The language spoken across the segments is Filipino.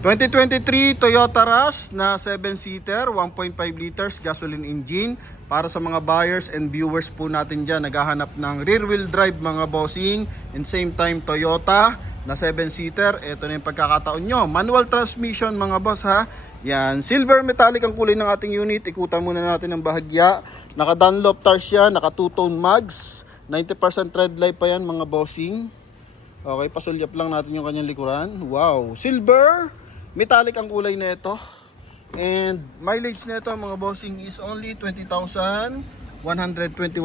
2023 Toyota Rush na 7-seater, 1.5 liters gasoline engine. Para sa mga buyers and viewers po natin dyan, naghahanap ng rear wheel drive mga bossing, and same time Toyota na 7-seater. Ito na yung pagkakataon nyo. Manual transmission mga boss ha. Yan, silver metallic ang kulay ng ating unit. Ikutan muna natin ng bahagya. Naka Dunlop tires yan, naka two-tone mags, 90% red light pa yan mga bossing. Okay, pasulyap lang natin yung kanyang likuran. Wow, silver metallic ang kulay nito. And mileage nito mga bossing is only 20,121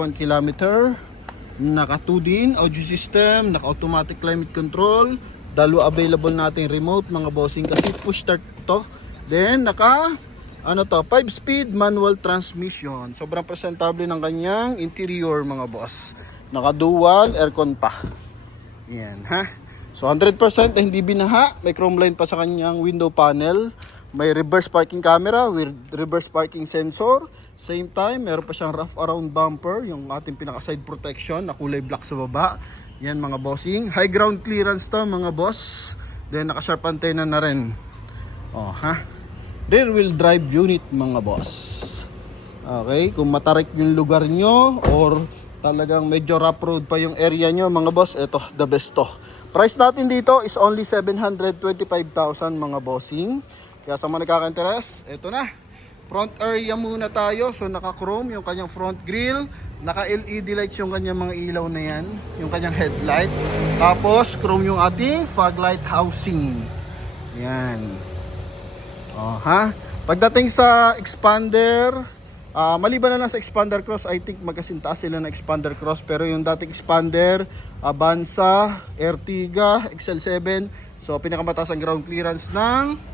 km. Naka 2 din audio system, naka automatic climate control, dalawa available natin remote mga bossing kasi push start to. Then naka 5-speed manual transmission. Sobrang presentable ng kanyang interior mga boss. Naka dual aircon pa. Yan ha. So 100% hindi binaha. May chrome line pa sa kanyang window panel. May reverse parking camera with reverse parking sensor. Same time, meron pa siyang rough around bumper, yung ating pinaka side protection na kulay black sa baba. Yan mga bossing. High ground clearance to mga boss. Then naka sharp antenna na rin. Oh ha. Rear wheel drive unit mga boss. Okay, kung matarik yung lugar nyo or talagang medyo rough road pa yung area nyo mga boss, ito the best to. Price natin dito is only 725,000 mga bossing. Kaya sa mga nagkaka-interest, ito na. Front area muna tayo. So naka-chrome yung kanyang front grille. Naka-LED lights yung kanyang mga ilaw na yan. Yung kanyang headlight. Tapos chrome yung ating fog light housing. Yan. Oh, ha? Pagdating sa expander, maliban na lang sa expander cross, I think magkasintaas sila na expander cross. Pero yung dating expander, Avanza, Ertiga, XL7. So pinakamataas ang ground clearance ng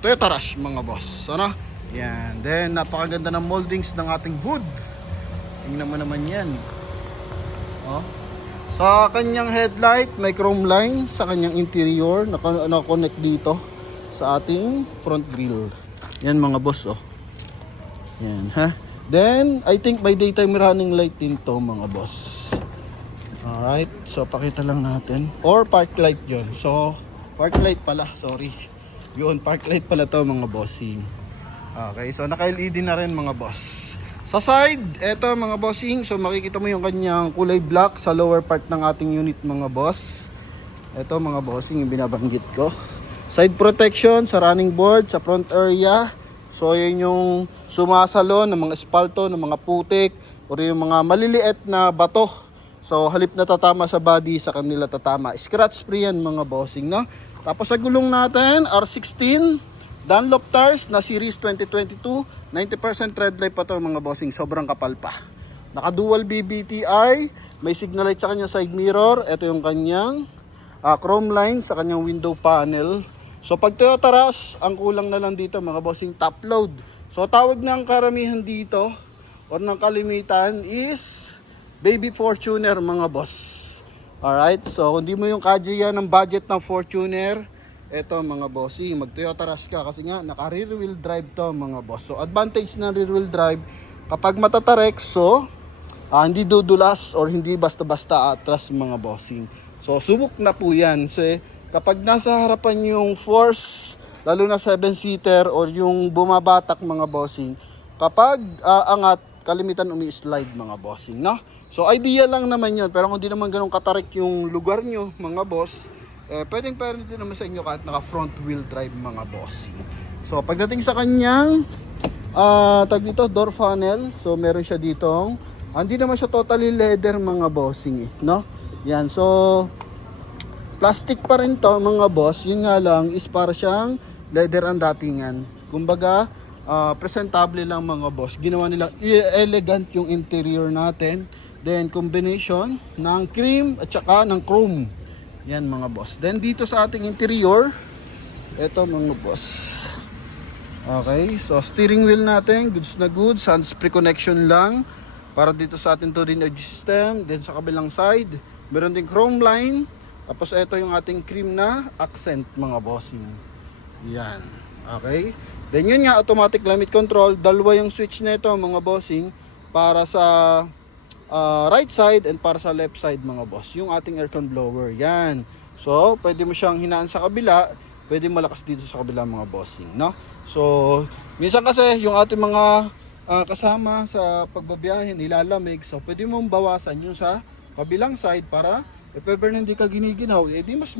Toyota Rush mga boss. Ano? Yan. Then napakaganda ng moldings ng ating hood. Tingnan mo naman yan. Oh. Sa kanyang headlight, may chrome line sa kanyang interior. Naka-connect dito sa ating front grille. Yan mga boss oh. Yan ha. Then I think by daytime running light din to mga boss. Alright. So pakita lang natin. Or park light yun. So park light pala. Sorry. Yun, park light pala to mga bossing. Okay, so naka-LED na rin mga boss. Sa side, eto mga bossing. So makikita mo yung kanyang kulay black sa lower part ng ating unit mga boss. Eto mga bossing yung binabanggit ko. Side protection sa running board, sa front area. So yun yung sumasalo ng mga espalto, ng mga putik, o yung mga maliliit na bato. So halip na tatama sa body, sa kanila tatama. Scratch free yan mga bossing, no? Tapos sa gulong natin, R16, Dunlop tires na series 2022, 90% red light pa to mga bossing, sobrang kapal pa. Naka dual BBTI, may signal light sa kanyang side mirror, ito yung kanyang chrome line sa kanyang window panel. So pag Toyota Rush, ang kulang na lang dito mga bossing, top load. So tawag ng karamihan dito, or ng kalimitan is Baby Fortuner mga boss. Alright, so kung di mo yung kadya ng budget ng Fortuner, eto mga bossy, mag Toyota Rush ka kasi nga naka rear wheel drive to mga boss. So advantage ng rear wheel drive, kapag matatarek, so hindi dudulas or hindi basta-basta atras mga bossing. So subok na po yan. So kapag nasa harapan yung force, lalo na 7-seater or yung bumabatak mga bossing, kapag angat, kalimitan umi-slide mga bossing, no? So idea lang naman yun, pero kung di naman ganun katarik yung lugar nyo mga boss, pwedeng din naman sa inyo kahit naka front wheel drive mga bossing. So pagdating sa kanyang tag dito, door funnel, so meron siya ditong, hindi naman siya totally leather mga bossing no? Yan, so plastic pa rin to mga boss, yun nga lang is para siyang leather ang datingan. Kumbaga presentable lang mga boss, ginawa nilang elegant yung interior natin. Then combination ng cream at saka ng chrome. Yan mga boss. Then dito sa ating interior, eto mga boss. Okay, so steering wheel natin, goods na goods, hands free connection lang. Para dito sa ating 2-din audio system. Then sa kabilang side, meron ding chrome line. Tapos eto yung ating cream na accent mga bossing. Yan. Okay. Then yun nga, automatic climate control. Dalawa yung switch na ito mga bossing para sa right side and para sa left side mga boss, yung ating aircon blower. Yan. So pwede mo siyang hinaan sa kabila pwede malakas dito sa kabila mga bossing, no? So, minsan kasi yung ating mga kasama sa pagbabiyahe nilalamig, so pwede mong bawasan yung sa kabilang side para if ever na hindi ka giniginaw, eh di mas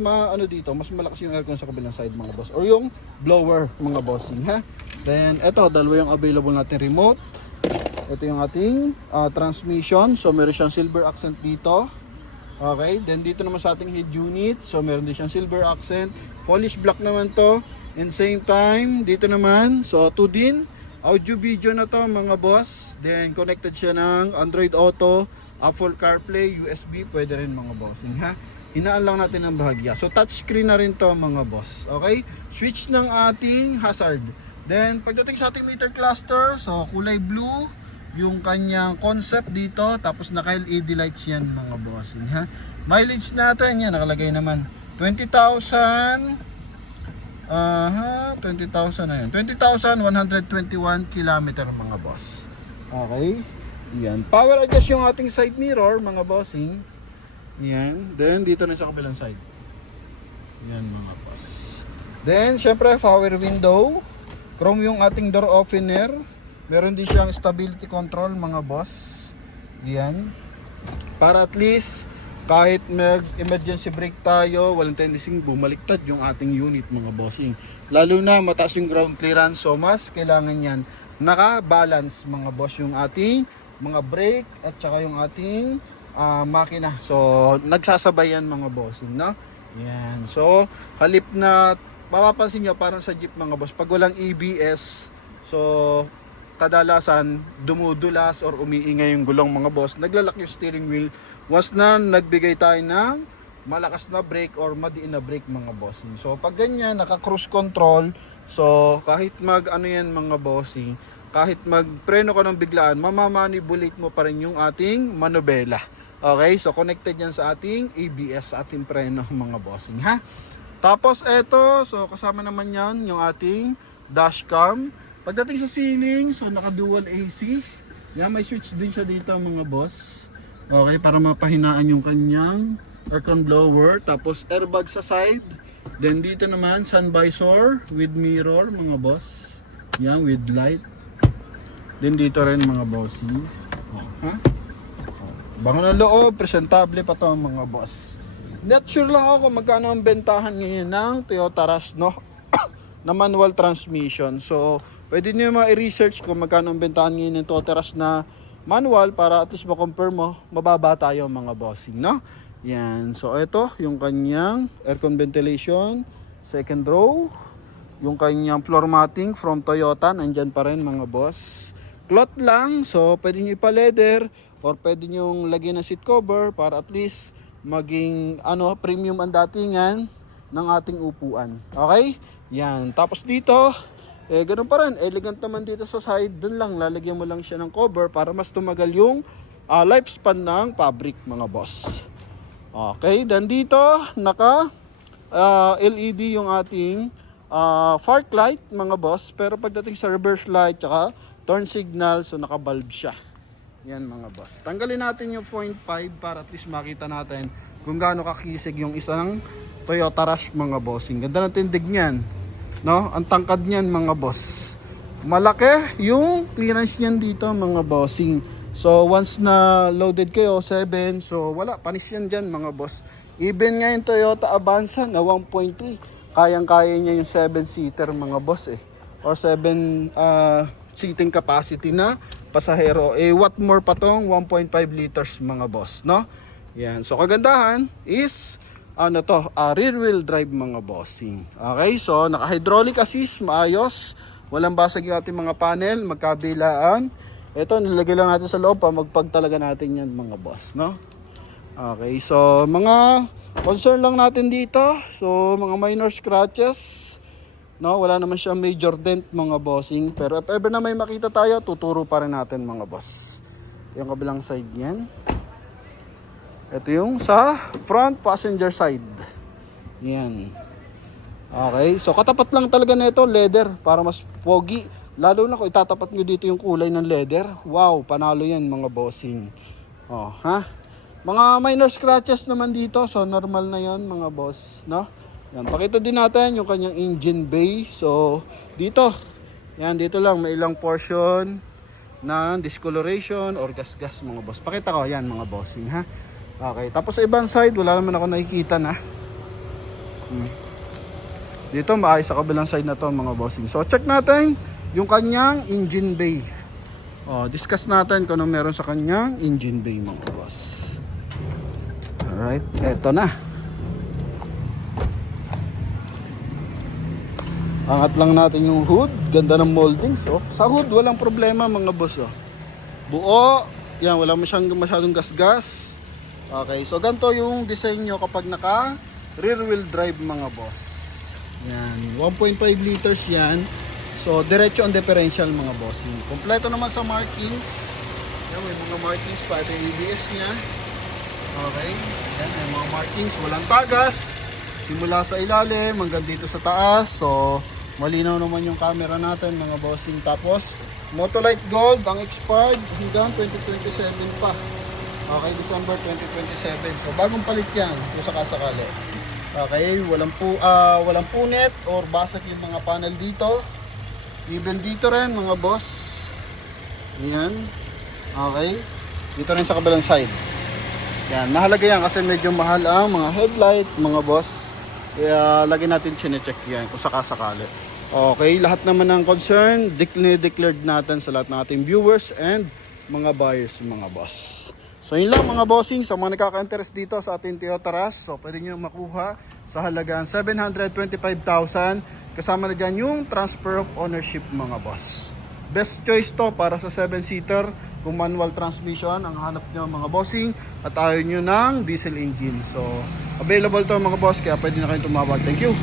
dito, mas malakas yung aircon sa kabilang side mga boss, or yung blower mga bossing, ha. Then eto, dalawa yung available natin remote. Ito yung ating transmission, so meron siyang silver accent dito. Okay, then dito naman sa ating head unit, so meron din siyang silver accent, polish black naman to, and same time dito naman, so 2 din audio video na to mga boss. Then connected siya ng Android Auto, Apple CarPlay, USB, pwede rin mga bossing, ha. Hinaan lang natin ang bahagya, so touchscreen na rin to mga boss. Okay, switch ng ating hazard. Then pagdating sa ating meter cluster, so kulay blue yung kanyang concept dito, tapos naka LED lights yan mga bossing, ha. Mileage natin yan nakalagay naman 20,000 20,000 na yan, 20,121 kilometer mga boss. Okay, yan, power adjust yung ating side mirror mga bossing, yan. Then dito na sa kabilang side, yan mga boss. Then syempre power window, chrome yung ating door opener. Meron din siyang stability control mga boss. Yan. Para at least kahit mag-emergency brake tayo, walang tendency bumaliktad yung ating unit mga bossing. Lalo na mataas yung ground clearance, so mas kailangan yan naka-balance mga boss yung ating mga brake at saka yung ating makina. So nagsasabay yan mga bossing, no? Yan. So halip na mapapansin nyo parang sa jeep mga boss, pag walang ABS, so kadalasan dumudulas or umiingay yung gulong mga boss, naglalak yung steering wheel once na nagbigay tayo ng malakas na brake or madiin na brake mga bossing. So pag ganyan naka cruise control, so kahit mag yan mga bossing, kahit magpreno ka ng biglaan, mamamanipulate mo pa rin yung ating manubela. Okay, so connected yan sa ating ABS, sa ating preno mga bossing, ha. Tapos eto, so kasama naman yan yung ating dashcam. Pagdating sa ceiling, so naka dual AC. Yan, may switch din siya dito mga boss. Okay, para mapahinaan yung kanyang aircon blower. Tapos airbag sa side. Then dito naman sun visor with mirror mga boss. Yan, with light. Then dito rin mga bossing. Ha? Bango ng loob, presentable pa to mga boss. Not sure lang ako magkano ang bentahan ngayon ng Toyota Rush, no? Na manual transmission. So pwede niyo ma-research kung magkano ang bentahan ngayon ng Toyota Rush na manual para at least ma-compare mo, mababa tayo mga bossing, no? Yan. So ito yung kanyang aircon ventilation, second row, yung kanyang floor matting from Toyota, nandyan pa rin mga boss. Cloth lang, so pwede niyo ipa-leather or pwede niyo lagyan ng seat cover para at least maging premium ang datingan ng ating upuan. Okay? Yan. Tapos dito, ganun pa rin, elegant naman dito sa side. Dun lang, lalagyan mo lang siya ng cover para mas tumagal yung lifespan ng fabric mga boss. Okay, then dito naka LED yung ating fork light mga boss, pero pagdating sa reverse light tsaka turn signal, so naka bulb siya. Yan mga boss. Tanggalin natin yung 0.5 para at least makita natin kung gaano kakisig yung isang Toyota Rush mga bossing. Ganda ng tindig niyan, no? Ang tangkad niyan mga boss. Malaki yung clearance niyan dito mga bossing. So once na loaded kayo 7, so wala panis yan dyan mga boss. Even nga yung Toyota Avanza na 1.3, kayang-kaya niya yung 7-seater mga boss or 7 seating capacity na pasahero. What more pa tong 1.5 liters mga boss, no? Yan. So kagandahan is rear wheel drive mga bossing. Okay, so naka-hydraulic assist, maayos. Walang basag yung ating mga panel, magkabilaan. Ito, nilagay lang natin sa loob pa, magpagtalaga natin yan mga boss, no? Okay, so mga concern lang natin dito. So mga minor scratches, no? Wala naman siya major dent mga bossing. Pero if ever na may makita tayo, tuturo pa rin natin mga boss. Yung kabilang side niyan. Ito yung sa front passenger side. Yan. Okay, so katapat lang talaga na ito, leather, para mas pogi. Lalo na kung itatapat nyo dito yung kulay ng leather. Wow, panalo yan mga bossing. Mga minor scratches naman dito, so normal na yan mga boss, no? Yan, pakita din natin yung kanyang engine bay. So, dito. Yan, dito lang may ilang portion ng discoloration or gas-gas mga boss. Pakita ko yan mga bossing ha. Okay, tapos sa ibang side, wala naman ako nakikita na. Dito, maayos sa kabilang side na to mga bossing. So, check natin yung kanyang engine bay. Discuss natin kung ano meron sa kanyang engine bay mga boss. Alright, eto na. Angat lang natin yung hood. Ganda ng moldings. Sa hood, walang problema mga boss. Buo. Yan, wala masyadong gas-gas. Okay, so ganito yung design nyo kapag naka rear wheel drive mga boss. Yan, 1.5 liters yan. So, diretso ang differential mga bossing. Kompleto naman sa markings. Yan, may mga markings pa. Ito yung ABS niya. Okay, yan, may mga markings. Walang tagas. Simula sa ilalim hanggang dito sa taas. So, malinaw naman yung camera natin mga bossing. Tapos, Motolite Gold ang expired hanggang 2027 pa. Okay, December 2027. So, bagong palit yan kung sakasakali. Okay, walang punit or basag yung mga panel dito. Even dito rin mga boss. Yan. Okay. Dito rin sa kabilang side. Yan, mahalaga yan kasi medyo mahal ang mga headlight mga boss. Kaya lagi natin chine-check yan kung sakasakali. Okay, lahat naman ng concern, declared natin sa lahat ng ating viewers and mga buyers mga boss. So yun lang mga bossing, sa mga nakaka-interest dito sa ating Toyota Rush, so pwede nyo makuha sa halagang 725,000. Kasama na dyan yung transfer of ownership mga boss. Best choice to para sa 7-seater kung manual transmission ang hanap nyo mga bossing at ayaw nyo ng diesel engine. So available to mga boss, kaya pwede na kayong tumawag. Thank you.